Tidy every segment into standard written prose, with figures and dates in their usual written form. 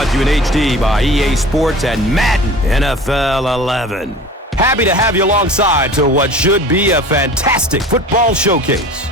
brought to you in HD by EA Sports and Madden NFL 11. Happy to have you alongside to what should be a fantastic football showcase.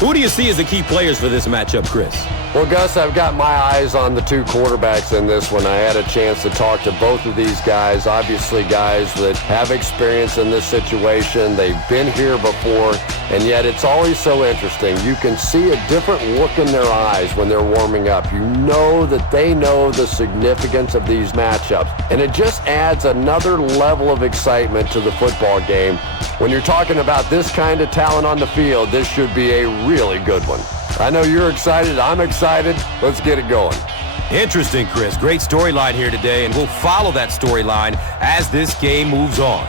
Who do you see as the key players for this matchup, Chris? Well, Gus, I've got my eyes on the two quarterbacks in this one. I had a chance to talk to both of these guys, obviously guys that have experience in this situation. They've been here before, and yet it's always so interesting. You can see a different look in their eyes when they're warming up. You know that they know the significance of these matchups, and it just adds another level of excitement to the football game. When you're talking about this kind of talent on the field, this should be a really good one. I know you're excited. I'm excited. Let's get it going. Interesting, Chris. Great storyline here today, and we'll follow that storyline as this game moves on.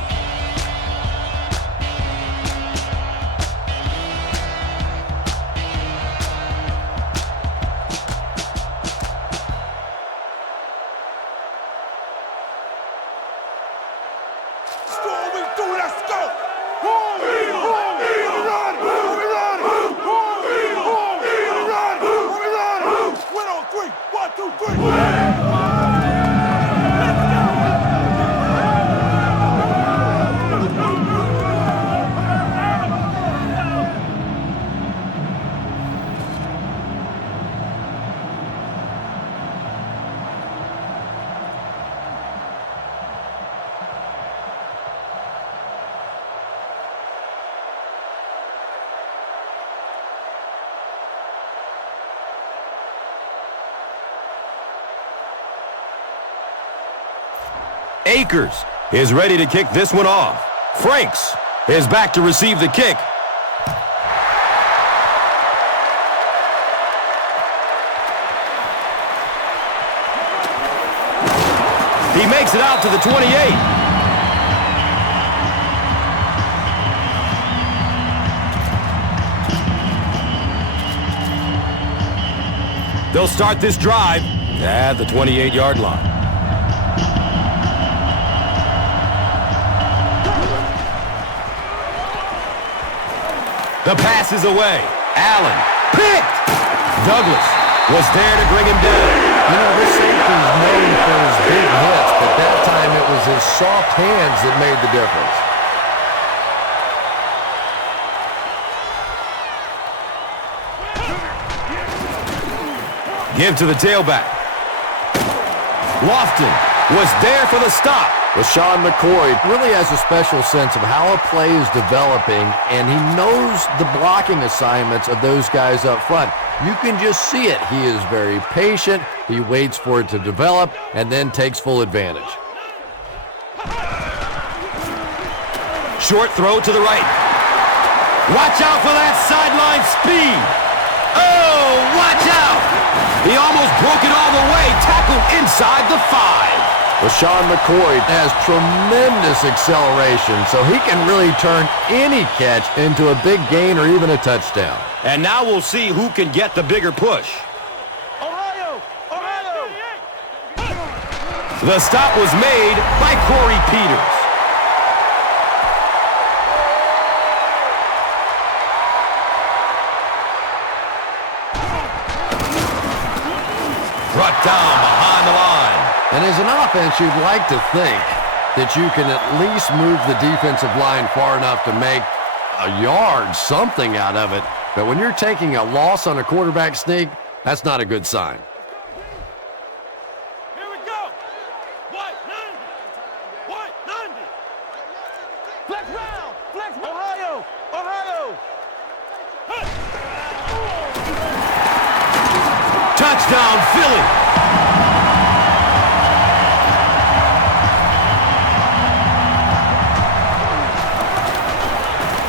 Akers is ready to kick this one off. Franks is back to receive the kick. He makes it out to the 28. They'll start this drive at the 28-yard line. The pass is away. Allen picked. Douglas was there to bring him down. You know, this safety is known for his big hits, but that time it was his soft hands that made the difference. Give to the tailback. Lofton was there for the stop. Sean McCoy really has a special sense of how a play is developing, and he knows the blocking assignments of those guys up front. You can just see it. He is very patient. He waits for it to develop and then takes full advantage. Short throw to the right. Watch out for that sideline speed. Oh, watch out. He almost broke it all the way. Tackled inside the 5. Sean McCoy has tremendous acceleration, so he can really turn any catch into a big gain or even a touchdown. And now we'll see who can get the bigger push. Ohio! Ohio! The stop was made by Corey Peters. Brought down behind the line. And as an offense, you'd like to think that you can at least move the defensive line far enough to make a yard, something out of it. But when you're taking a loss on a quarterback sneak, that's not a good sign. Here we go! White 90! Flex round! Flex Ohio! Ohio! Touchdown, Philly!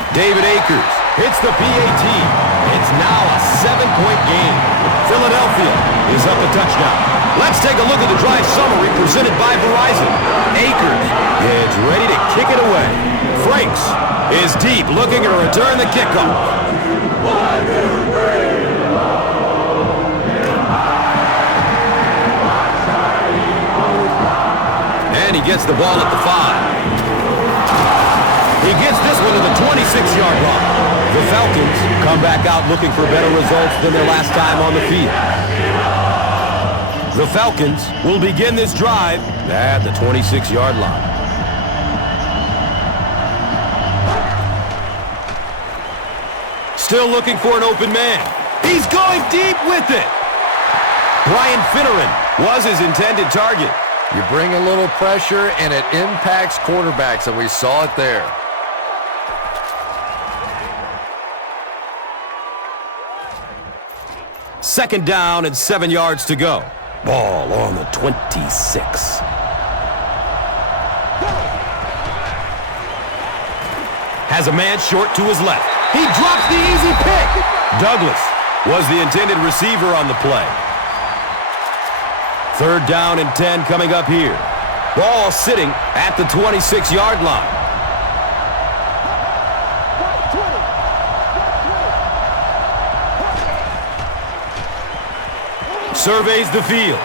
David Akers hits the PAT. It's now a 7-point game. Philadelphia is up a touchdown. Let's take a look at the drive summary presented by Verizon. Akers is ready to kick it away. Franks is deep, looking to return the kickoff. 1, 2, 3. And he gets the ball at the 5. He gets this one to the 26-yard line. The Falcons come back out looking for better results than their last time on the field. The Falcons will begin this drive at the 26-yard line. Still looking for an open man. He's going deep with it. Brian Finneran was his intended target. You bring a little pressure, and it impacts quarterbacks, and we saw it there. Second down and 7 yards to go. Ball on the 26. Has a man short to his left. He drops the easy pick. Douglas was the intended receiver on the play. Third down and 10 coming up here. Ball sitting at the 26-yard line. Surveys the field.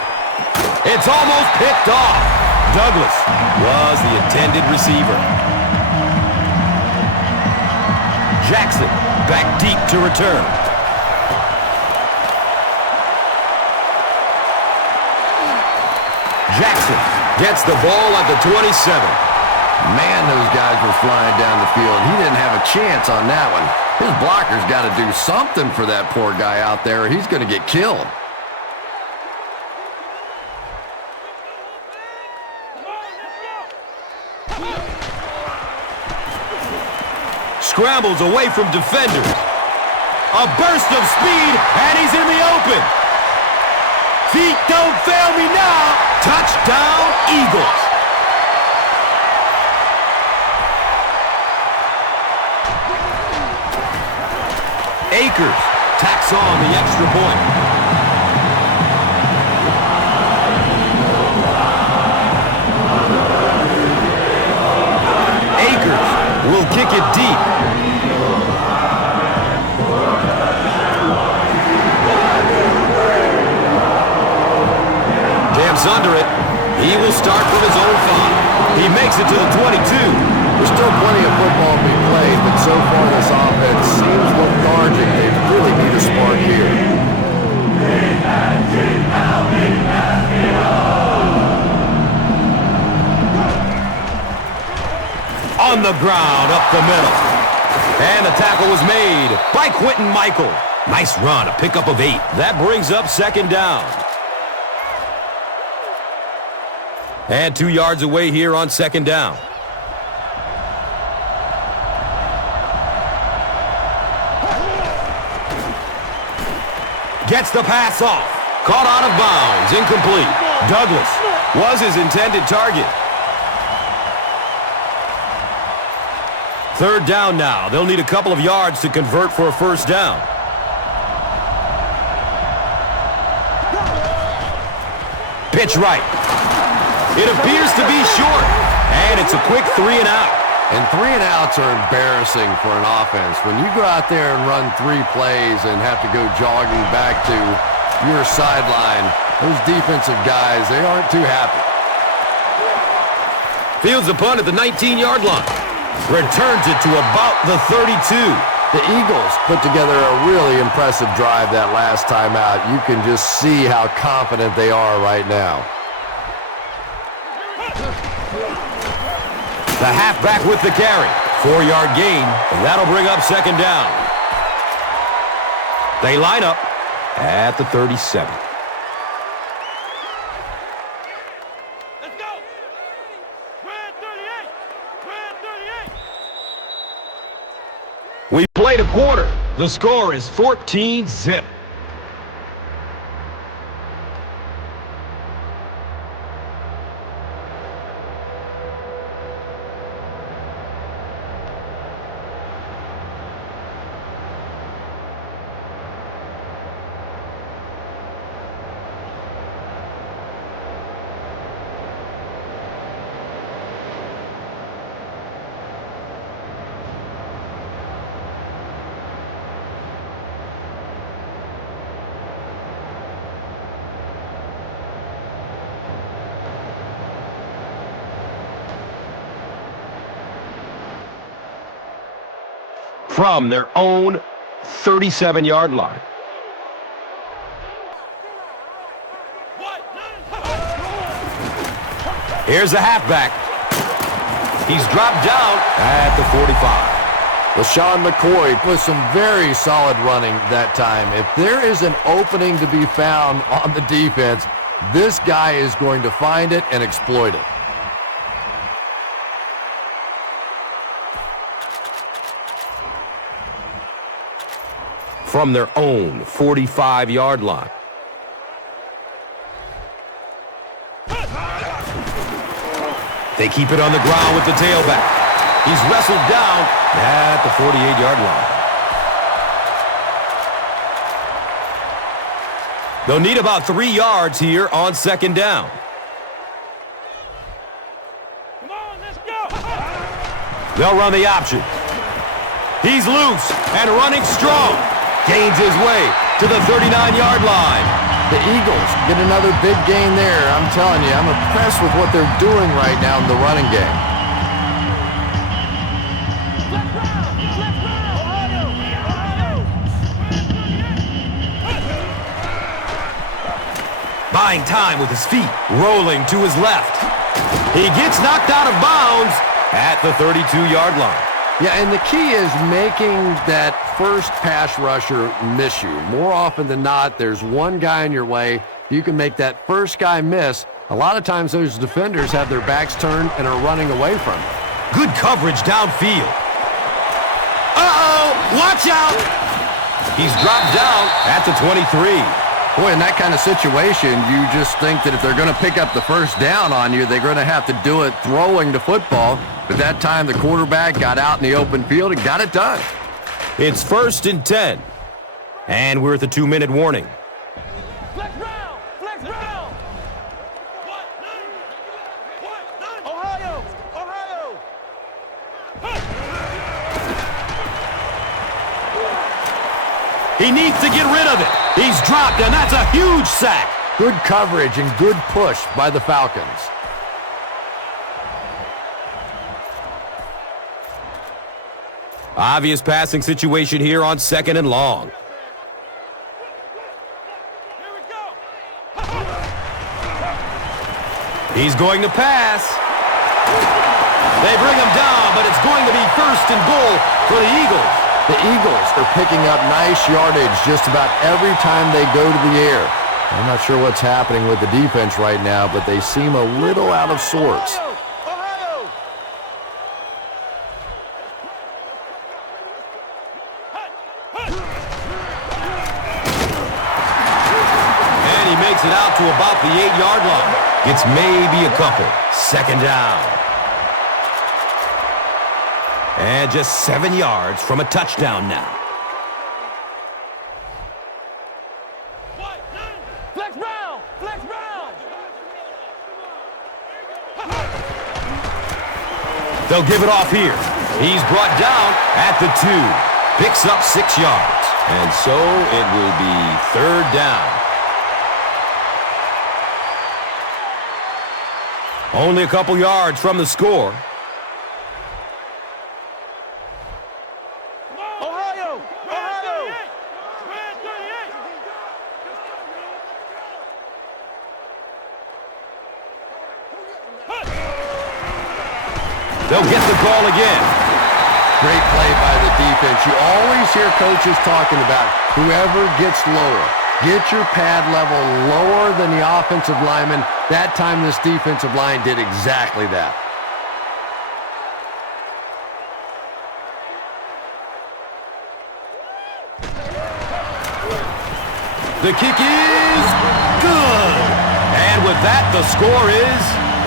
It's almost picked off. Douglas was the intended receiver. Jackson back deep to return. Jackson gets the ball at the 27. Man, those guys were flying down the field. He didn't have a chance on that one. His blocker's got to do something for that poor guy out there. He's going to get killed. Scrambles away from defenders. A burst of speed, and he's in the open. Feet don't fail me now. Touchdown, Eagles. Akers tacks on the extra point. Akers will kick it deep. Under it. He will start from his own 5. He makes it to the 22. There's still plenty of football to be played, but so far this offense seems lethargic. They really need a spark here. On the ground, up the middle. And the tackle was made by Quentin Michael. Nice run, a pickup of 8. That brings up second down. And 2 yards away here on second down. Gets the pass off. Caught out of bounds. Incomplete. Douglas was his intended target. Third down now. They'll need a couple of yards to convert for a first down. Pitch right. It appears to be short, and it's a quick 3 and out. And 3 and outs are embarrassing for an offense. When you go out there and run 3 plays and have to go jogging back to your sideline, those defensive guys, they aren't too happy. Fields a punt at the 19-yard line. Returns it to about the 32. The Eagles put together a really impressive drive that last time out. You can just see how confident they are right now. The halfback with the carry. 4-yard gain, and that'll bring up second down. They line up at the 37. Let's go. Red 38. Red 38. We played a quarter. The score is 14-zip. from their own 37-yard line. Here's the halfback. He's dropped down at the 45. LaShawn McCoy with some very solid running that time. If there is an opening to be found on the defense, this guy is going to find it and exploit it. From their own 45-yard line. They keep it on the ground with the tailback. He's wrestled down at the 48-yard line. They'll need about 3 yards here on second down. Come on, let's go. They'll run the option. He's loose and running strong. Gains his way to the 39-yard line. The Eagles get another big gain there. I'm telling you, I'm impressed with what they're doing right now in the running game. Buying time with his feet, rolling to his left. He gets knocked out of bounds at the 32-yard line. Yeah, and the key is making that first pass rusher miss you. More often than not, there's one guy in your way. You can make that first guy miss. A lot of times those defenders have their backs turned and are running away from it. Good coverage downfield. Uh-oh! Watch out! He's dropped down at the 23. Boy, in that kind of situation, you just think that if they're going to pick up the first down on you, they're going to have to do it throwing the football. But that time, the quarterback got out in the open field and got it done. It's 1st and 10. And we're at the 2-minute warning. Flex round! Flex round! Ohio! Ohio! He needs to get rid of it. He's dropped, and that's a huge sack. Good coverage and good push by the Falcons. Obvious passing situation here on 2nd and long. Here we go! He's going to pass. They bring him down, but it's going to be 1st and goal for the Eagles. The Eagles are picking up nice yardage just about every time they go to the air. I'm not sure what's happening with the defense right now, but they seem a little out of sorts. Ohio! And he makes it out to about the 8-yard line. Gets maybe a couple. 2nd down. And just 7 yards from a touchdown now. Flex round! Flex round! They'll give it off here. He's brought down at the 2. Picks up 6 yards. And so it will be 3rd down. Only a couple yards from the score. Ohio! Ohio! Red 38! They'll get the call again. Great play by the defense. You always hear coaches talking about whoever gets lower. Get your pad level lower than the offensive lineman. That time this defensive line did exactly that. The kick is good. And with that, the score is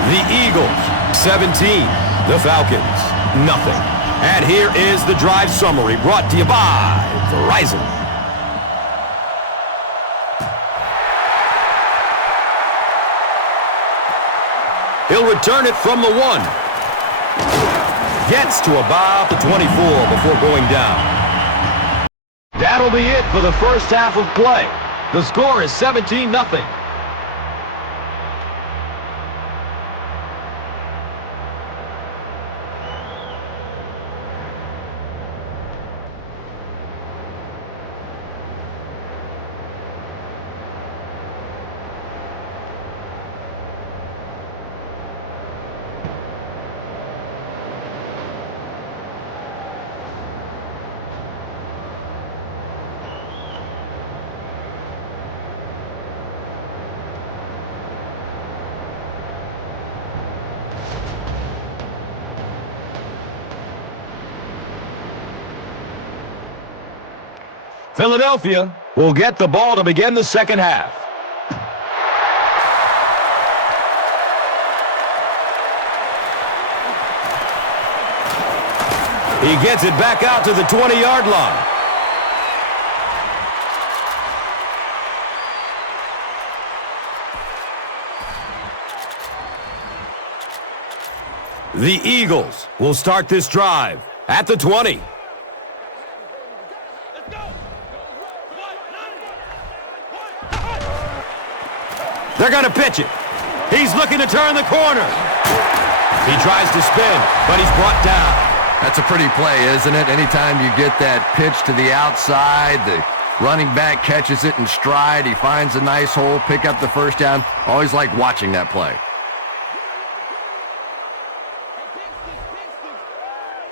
the Eagles 17, the Falcons nothing. And here is the drive summary brought to you by Verizon. He'll return it from the 1. Gets to about the 24 before going down. That'll be it for the first half of play. The score is 17-0. Philadelphia will get the ball to begin the second half. He gets it back out to the 20-yard line. The Eagles will start this drive at the 20. They're going to pitch it. He's looking to turn the corner. He tries to spin, but he's brought down. That's a pretty play, isn't it? Anytime you get that pitch to the outside, the running back catches it in stride. He finds a nice hole, pick up the first down. Always like watching that play.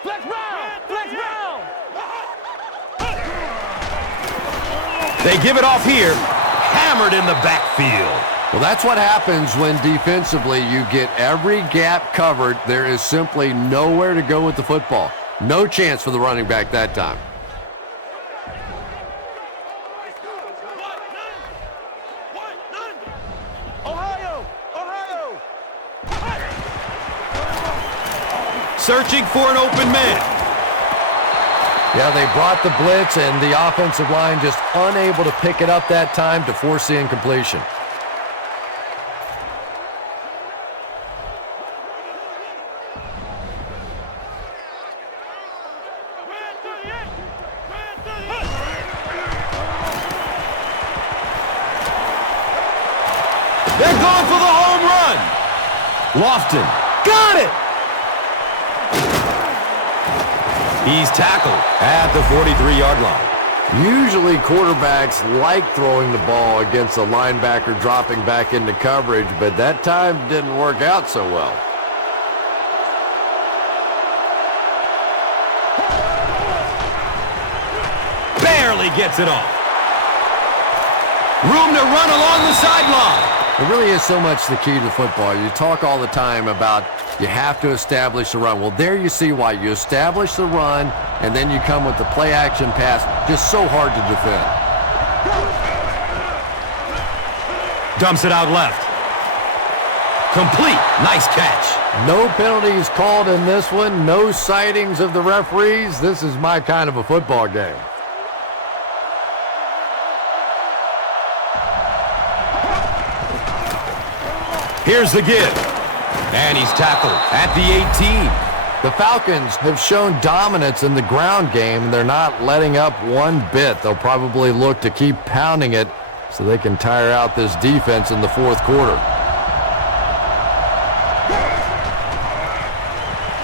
Flex round! Flex round! They give it off here. Hammered in the backfield. Well, that's what happens when defensively you get every gap covered. There is simply nowhere to go with the football. No chance for the running back that time. Ohio! Ohio! Searching for an open man. Yeah, they brought the blitz, and the offensive line just unable to pick it up that time to force the incompletion. They're going for the home run. Lofton. Got it. He's tackled at the 43-yard line. Usually quarterbacks like throwing the ball against a linebacker dropping back into coverage, but that time didn't work out so well. Barely gets it off. Room to run along the sideline. It really is so much the key to football. You talk all the time about you have to establish the run. Well, there you see why. You establish the run, and then you come with the play-action pass. Just so hard to defend. Dumps it out left. Complete. Nice catch. No penalties called in this one. No sightings of the referees. This is my kind of a football game. Here's the give. And he's tackled at the 18. The Falcons have shown dominance in the ground game, and they're not letting up one bit. They'll probably look to keep pounding it so they can tire out this defense in the fourth quarter.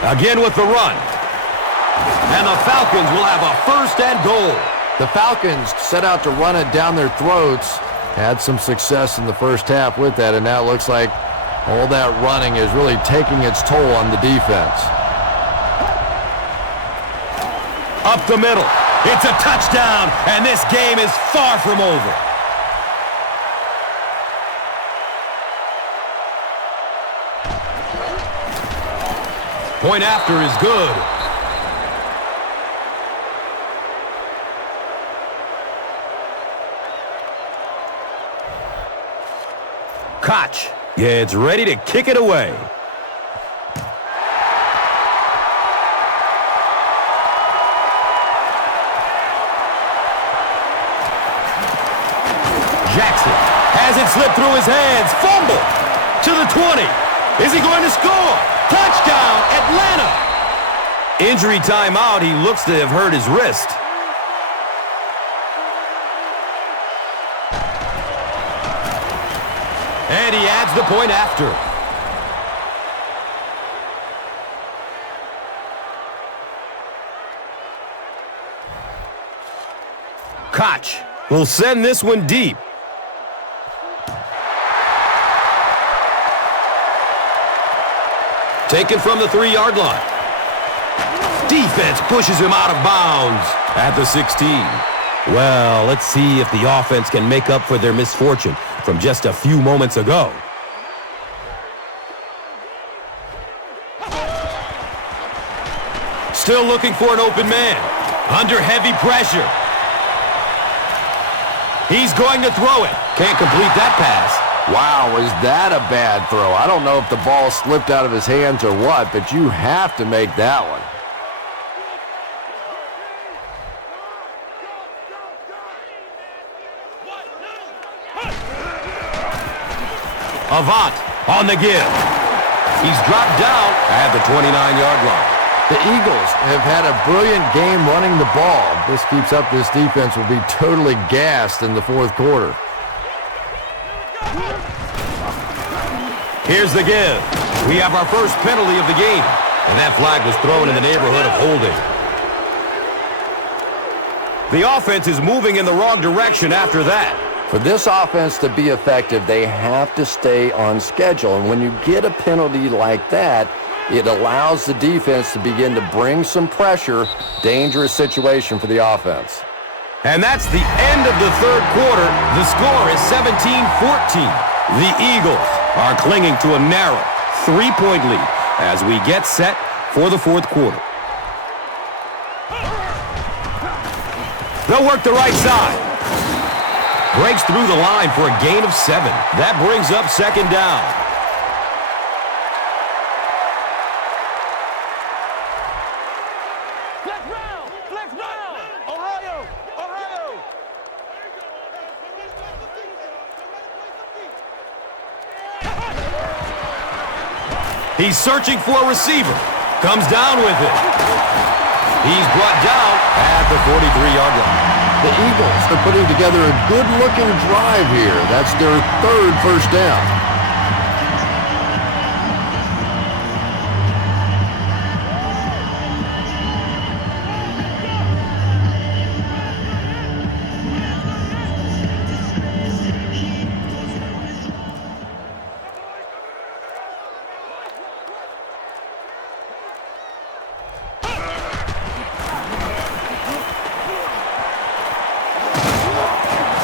Again with the run. And the Falcons will have a first and goal. The Falcons set out to run it down their throats. Had some success in the first half with that, and now it looks like all that running is really taking its toll on the defense. Up the middle. It's a touchdown, and this game is far from over. Point after is good. Koch. Yeah, it's ready to kick it away. Jackson has it slip through his hands. Fumble to the 20. Is he going to score? Touchdown, Atlanta. Injury timeout. He looks to have hurt his wrist. And he adds the point after. Koch will send this one deep. Taken from the 3-yard line. Defense pushes him out of bounds at the 16. Well, let's see if the offense can make up for their misfortune from just a few moments ago. Still looking for an open man. Under heavy pressure. He's going to throw it. Can't complete that pass. Wow, is that a bad throw? I don't know if the ball slipped out of his hands or what, but you have to make that one. Avant on the give. He's dropped down at the 29-yard line. The Eagles have had a brilliant game running the ball. If this keeps up, this defense will be totally gassed in the fourth quarter. Here's the give. We have our first penalty of the game, and that flag was thrown in the neighborhood of holding. The offense is moving in the wrong direction after that. For this offense to be effective, they have to stay on schedule. And when you get a penalty like that, it allows the defense to begin to bring some pressure. Dangerous situation for the offense. And that's the end of the third quarter. The score is 17-14. The Eagles are clinging to a narrow 3-point lead as we get set for the fourth quarter. They'll work the right side. Breaks through the line for a gain of 7. That brings up second down. Flex round! Flex round! Ohio! Ohio! He's searching for a receiver. Comes down with it. He's brought down at the 43-yard line. The Eagles are putting together a good-looking drive here. That's their third first down.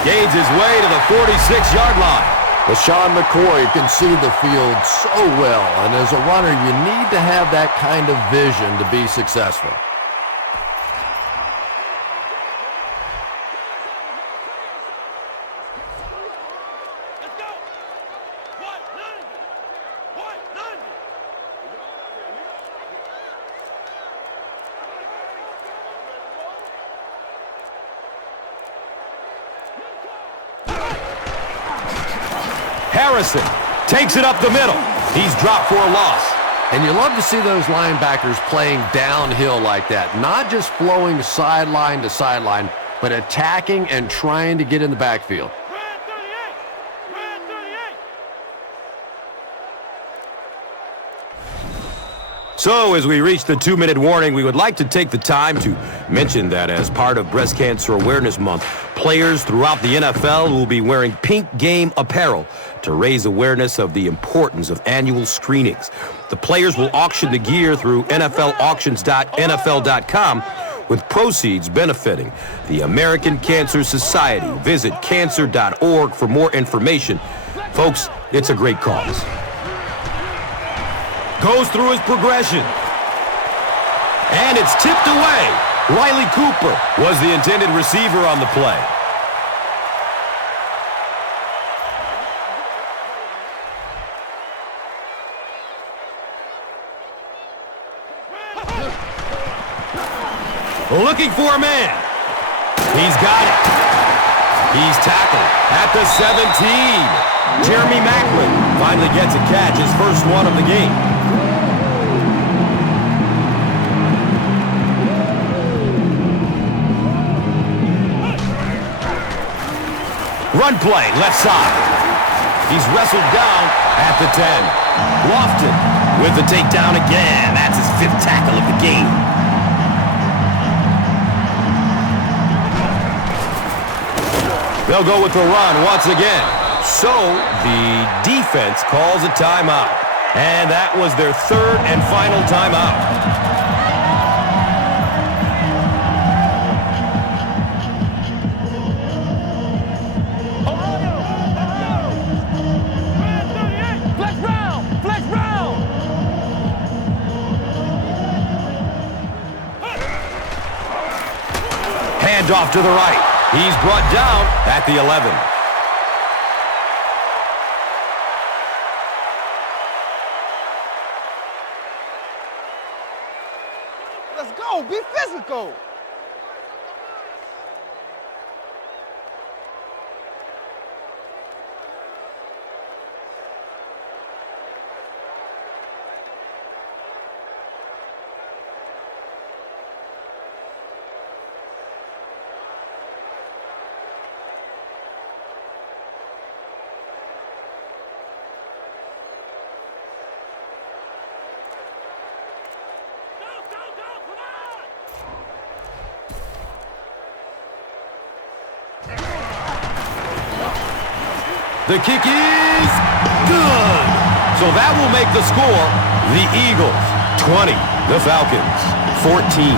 Gains his way to the 46-yard line. LaShawn McCoy can see the field so well, and as a runner, you need to have that kind of vision to be successful. Let's go! 190! 190! Harrison takes it up the middle. He's dropped for a loss. And you love to see those linebackers playing downhill like that, not just flowing sideline to sideline, but attacking and trying to get in the backfield. Red 38! Red 38! So, as we reach the 2-minute warning, we would like to take the time to mention that as part of Breast Cancer Awareness Month, players throughout the NFL will be wearing pink game apparel to raise awareness of the importance of annual screenings. The players will auction the gear through NFLauctions.nfl.com, with proceeds benefiting the American Cancer Society. Visit cancer.org for more information. Folks, it's a great cause. Goes through his progression. And it's tipped away. Riley Cooper was the intended receiver on the play. Looking for a man. He's got it. He's tackled at the 17. Jeremy Maclin finally gets a catch, his first one of the game. Run play, left side. He's wrestled down at the 10. Lofton with the takedown again. That's his 5th tackle of the game. They'll go with the run once again. So the defense calls a timeout. And that was their 3rd and final timeout. Off to the right. He's brought down at the 11. Let's go. Be physical. The kick is good. So that will make the score the Eagles 20, the Falcons 14.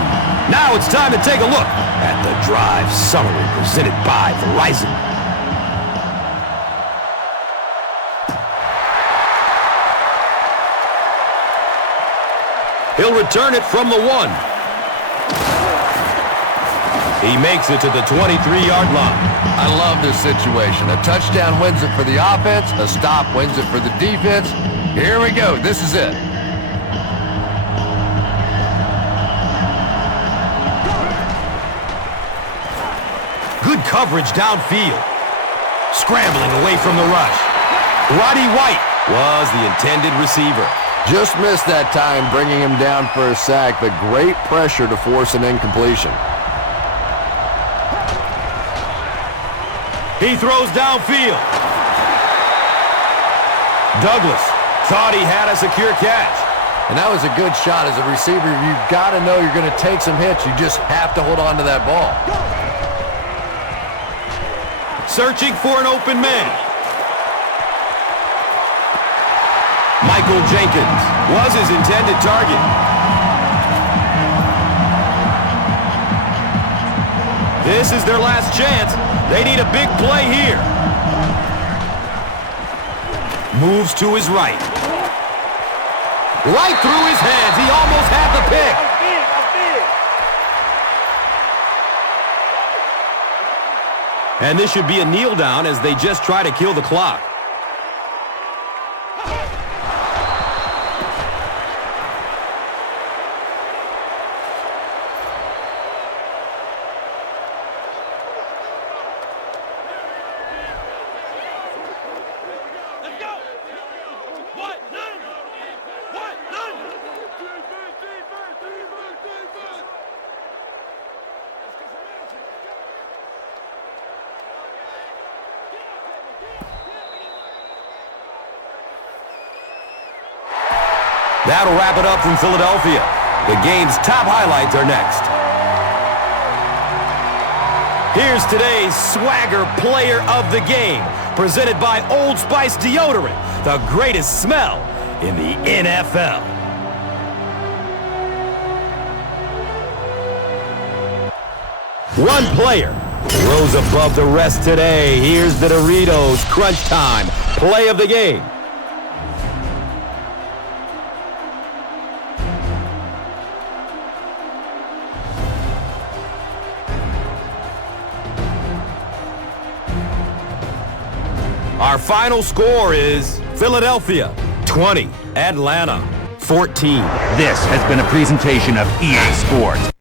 Now it's time to take a look at the drive summary presented by Verizon. He'll return it from the 1. He makes it to the 23-yard line. I love this situation. A touchdown wins it for the offense. A stop wins it for the defense. Here we go. This is it. Good coverage downfield. Scrambling away from the rush. Roddy White was the intended receiver. Just missed that time, bringing him down for a sack, but great pressure to force an incompletion. He throws downfield. Douglas thought he had a secure catch. And that was a good shot. As a receiver, you've got to know you're going to take some hits. You just have to hold on to that ball. Searching for an open man. Michael Jenkins was his intended target. This is their last chance. They need a big play here. Moves to his right. Right through his hands. He almost had the pick. And this should be a kneel down as they just try to kill the clock. That'll wrap it up from Philadelphia. The game's top highlights are next. Here's today's Swagger Player of the Game, presented by Old Spice Deodorant, the greatest smell in the NFL. One player rose above the rest today. Here's the Doritos Crunch Time Play of the Game. Our final score is Philadelphia 20, Atlanta 14. This has been a presentation of EA Sports.